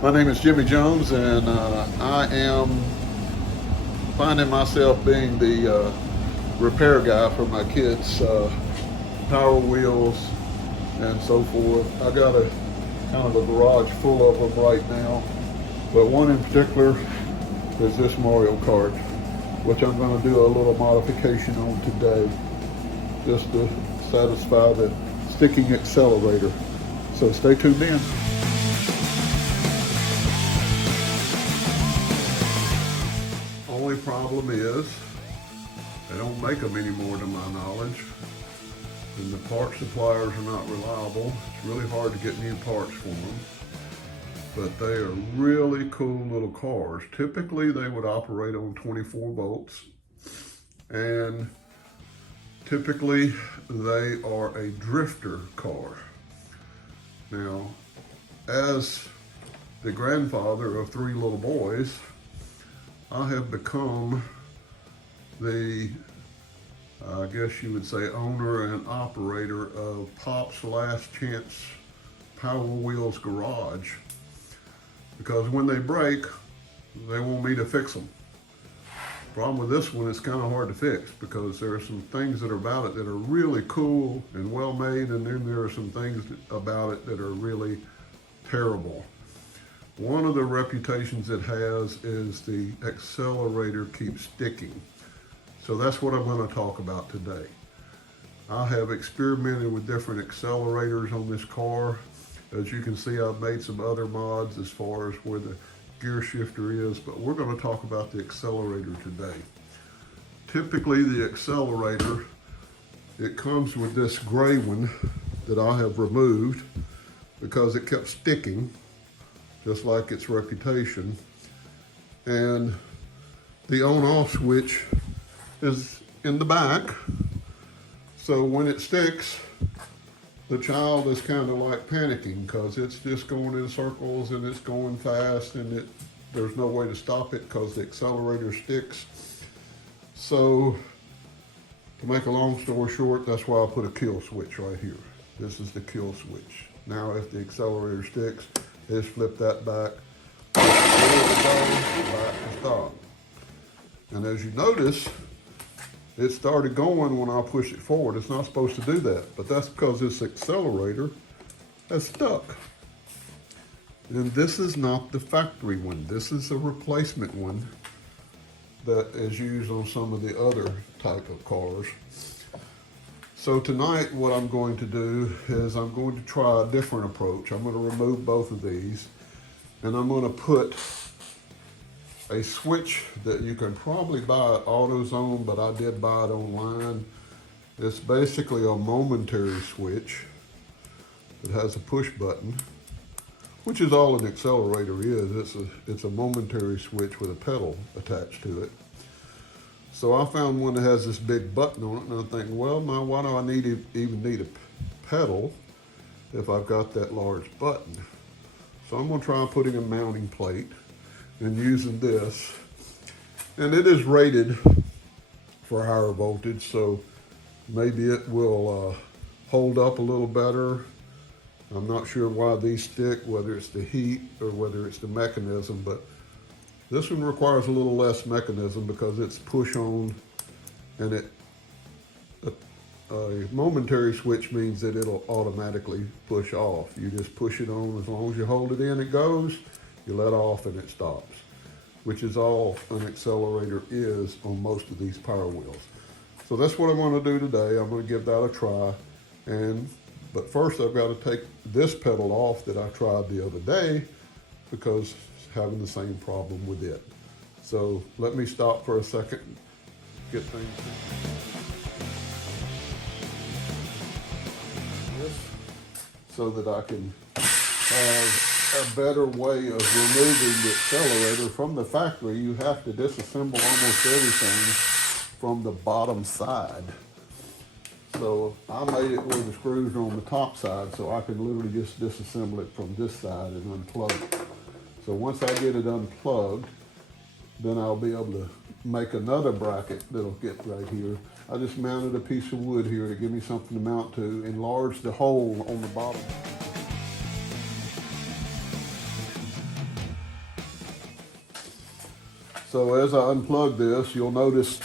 My name is Jimmy Jones, and I am finding myself being the repair guy for my kids' power wheels and so forth. I got a kind of a garage full of them right now, but one in particular is this Mario Kart, which I'm going to do a little modification on today, just to satisfy the sticking accelerator. So stay tuned in. Only problem is they don't make them anymore to my knowledge, and the part suppliers are not reliable. It's really hard to get new parts for them, but they are really cool little cars. Typically they would operate on 24 volts, and typically they are a drifter car. Now, as the grandfather of 3 little boys, I have become the, I guess you would say, owner and operator of Pop's Last Chance Power Wheels Garage, because when they break, they want me to fix them. Problem with this one, it's kind of hard to fix because there are some things that are about it that are really cool and well made, and then there are some things about it that are really terrible. One of the reputations it has is the accelerator keeps sticking. So that's what I'm going to talk about today. I have experimented with different accelerators on this car. As you can see, I've made some other mods as far as where the gear shifter is, but we're going to talk about the accelerator today. Typically the accelerator, it comes with this gray one that I have removed because it kept sticking, just like its reputation. And the on-off switch is in the back, so when it sticks, the child is kind of like panicking because it's just going in circles and it's going fast, and there's no way to stop it because the accelerator sticks. So to make a long story short, that's why I put a kill switch right here. This is the kill switch. Now if the accelerator sticks, just flip that back to stop. And as you notice, it started going when I pushed it forward. It's not supposed to do that, but that's because this accelerator has stuck. And this is not the factory one. This is a replacement one that is used on some of the other type of cars. So tonight what I'm going to do is I'm going to try a different approach. I'm going to remove both of these, and I'm going to put a switch that you can probably buy at AutoZone, but I did buy it online. It's basically a momentary switch that has a push button, which is all an accelerator is. It's a momentary switch with a pedal attached to it. So I found one that has this big button on it, and I'm thinking, well, now why do I even need a pedal if I've got that large button? So I'm going to try putting a mounting plate and using this. And it is rated for higher voltage, so maybe it will hold up a little better. I'm not sure why these stick, whether it's the heat or whether it's the mechanism, but this one requires a little less mechanism because it's push on, and a momentary switch means that it'll automatically push off. You just push it on. As long as you hold it in, it goes. You let off and it stops, which is all an accelerator is on most of these power wheels. So that's what I'm going to do today. I'm going to give that a try. But first I've got to take this pedal off that I tried the other day because it's having the same problem with it. So let me stop for a second, get things so that I can have a better way of removing the accelerator. From the factory, you have to disassemble almost everything from the bottom side. So I made it where the screws are on the top side, so I can literally just disassemble it from this side and unplug it. So once I get it unplugged, then I'll be able to make another bracket that'll get right here. I just mounted a piece of wood here to give me something to mount to, enlarge the hole on the bottom. So as I unplug this, you'll notice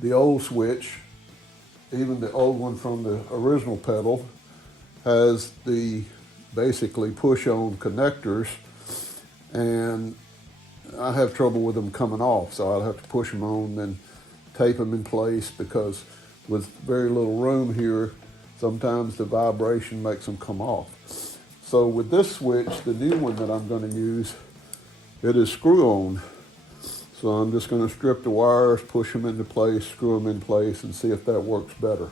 the old switch, even the old one from the original pedal, has the basically push-on connectors, and I have trouble with them coming off, so I'd have to push them on and tape them in place, because with very little room here, sometimes the vibration makes them come off. So with this switch, the new one that I'm going to use, it is screw-on. So I'm just going to strip the wires, push them into place, screw them in place, and see if that works better.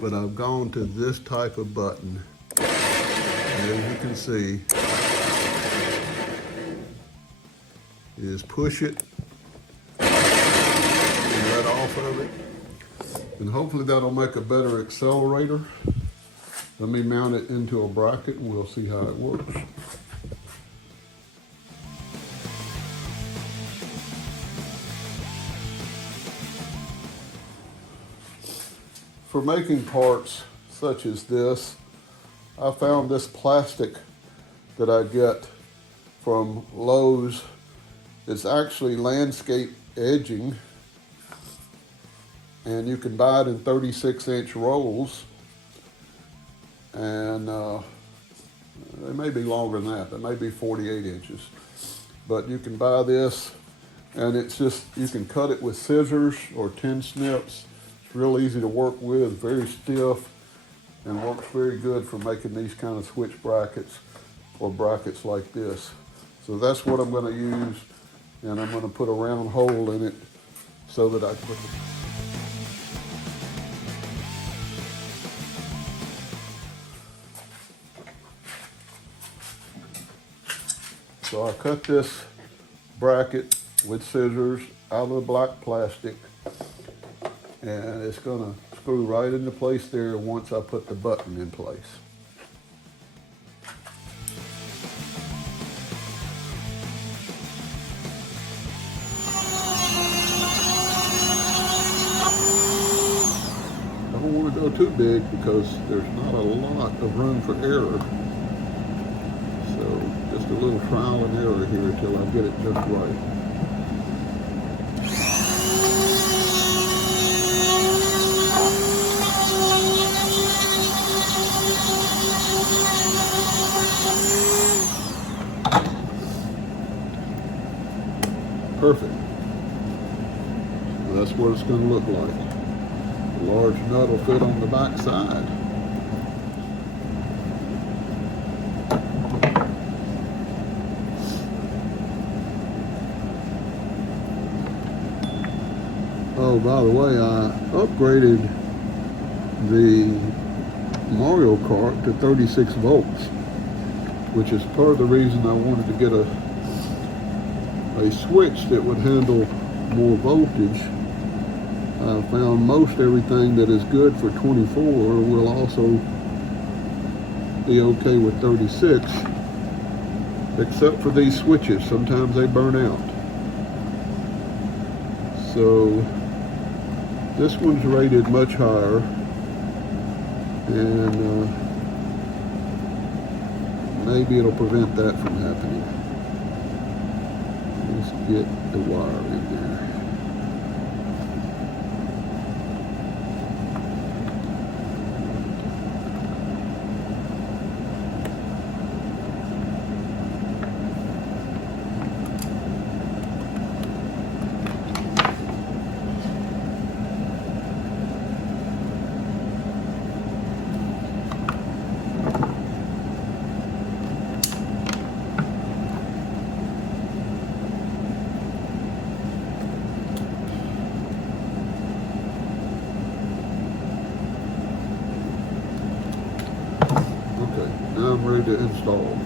But I've gone to this type of button. As you can see, is push it and let off of it. And hopefully that'll make a better accelerator. Let me mount it into a bracket and we'll see how it works. For making parts such as this, I found this plastic that I get from Lowe's. It's actually landscape edging, and you can buy it in 36-inch rolls, and they may be longer than that. They may be 48 inches, but you can buy this, and it's just, you can cut it with scissors or tin snips. It's real easy to work with, very stiff, and works very good for making these kind of switch brackets or brackets like this. So that's what I'm going to use, and I'm going to put a round hole in it so that I can put the... So I cut this bracket with scissors out of the black plastic, and it's going to screw right into place there once I put the button in place. I don't want to go too big because there's not a lot of room for error. So just a little trial and error here until I get it just right. Perfect. That's what it's going to look like. The large nut will fit on the back side. Oh, by the way, I upgraded the Mario Kart to 36 volts, which is part of the reason I wanted to get a switch that would handle more voltage. I found most everything that is good for 24 will also be okay with 36, except for these switches. Sometimes they burn out. So this one's rated much higher, and maybe it'll prevent that from happening. Let's get the wire in there. Now I'm ready to install.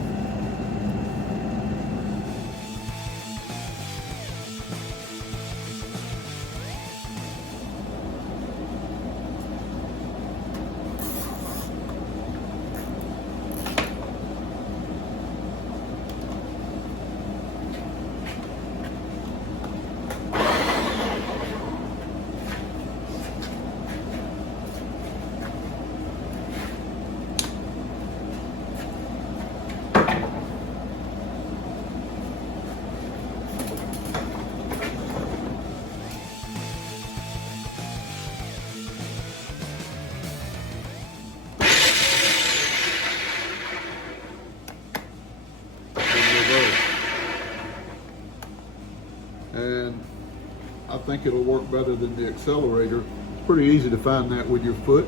think it'll work better than the Accelorator. It's pretty easy to find that with your foot.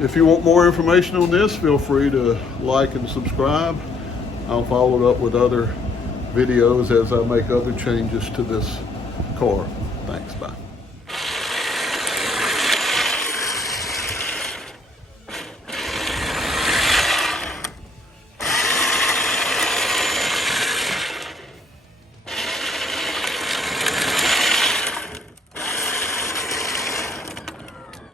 If you want more information on this, feel free to like and subscribe. I'll follow it up with other videos as I make other changes to this car. Thanks, bye.